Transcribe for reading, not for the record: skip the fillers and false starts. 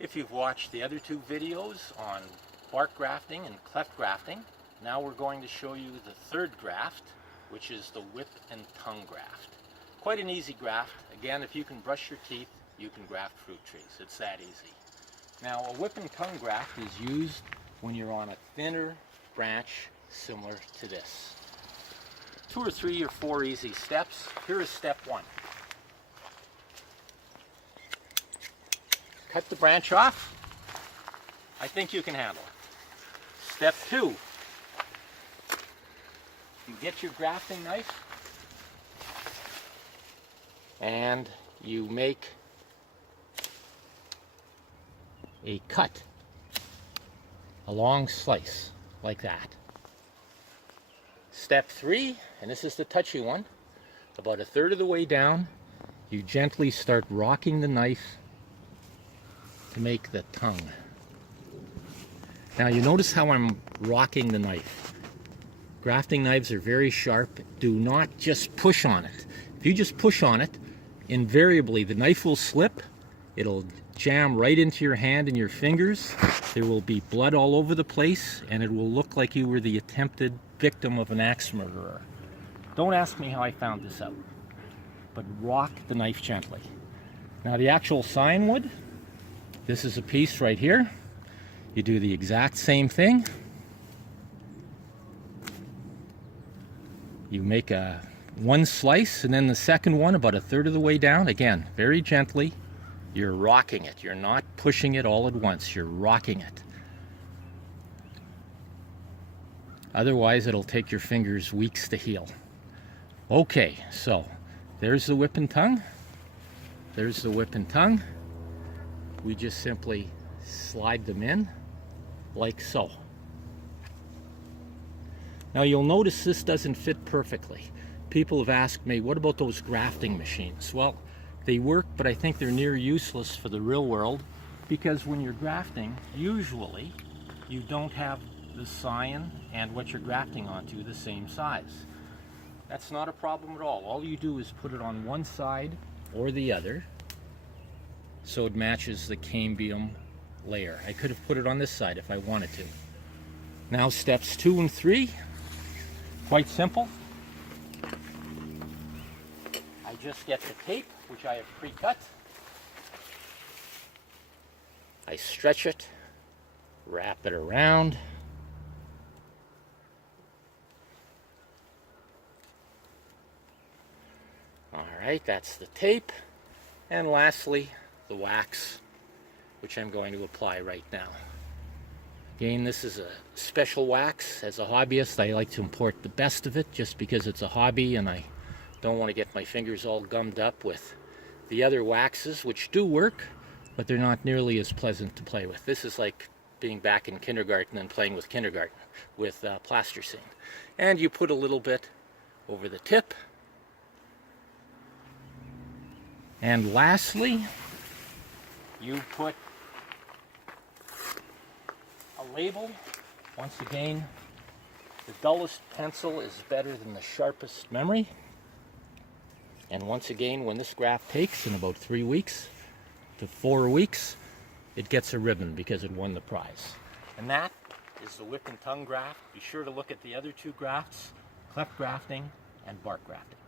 If you've watched the other two videos on bark grafting and cleft grafting, now we're going to show you the third graft, which is the whip and tongue graft. Quite an easy graft. Again, if you can brush your teeth, you can graft fruit trees. It's that easy. Now, a whip and tongue graft is used when you're on a thinner branch similar to this. 2 or 3 or 4 easy steps. Here is step 1. Cut the branch off. I think you can handle it. Step 2. You get your grafting knife and you make a cut, a long slice like that. Step 3, and this is the touchy one, about 1/3 of the way down, you gently start rocking the knife to make the tongue. Now you notice how I'm rocking the knife. Grafting knives are very sharp. Do not just push on it. If you just push on it, invariably the knife will slip. It'll jam right into your hand and your fingers. There will be blood all over the place, and it will look like you were the attempted victim of an axe murderer. Don't ask me how I found this out, but rock the knife gently. Now the actual sign wood, this is a piece right here. You do the exact same thing. You make one slice, and then the second one about 1/3 of the way down. Again, very gently. You're rocking it. You're not pushing it all at once. You're rocking it. Otherwise, it'll take your fingers weeks to heal. Okay, so there's the whip and tongue. There's the whip and tongue. We just simply slide them in like so. Now you'll notice this doesn't fit perfectly. People have asked me, what about those grafting machines? Well, they work, but I think they're near useless for the real world, because when you're grafting, usually you don't have the scion and what you're grafting onto the same size. That's not a problem at all. All you do is put it on one side or the other so it matches the cambium layer. I could have put it on this side if I wanted to. Now steps 2 and 3, quite simple. I just get the tape, which I have pre-cut. I stretch it, wrap it around. All right, that's the tape. And lastly, the wax, which I'm going to apply right now. Again, this is a special wax. As a hobbyist, I like to import the best of it just because it's a hobby and I don't want to get my fingers all gummed up with the other waxes, which do work, but they're not nearly as pleasant to play with. This is like being back in kindergarten and playing with plasticine. And you put a little bit over the tip. And lastly, you put a label. Once again, the dullest pencil is better than the sharpest memory. And once again, when this graft takes in about 3 weeks to 4 weeks, it gets a ribbon because it won the prize. And that is the whip and tongue graft. Be sure to look at the other 2 grafts, cleft grafting and bark grafting.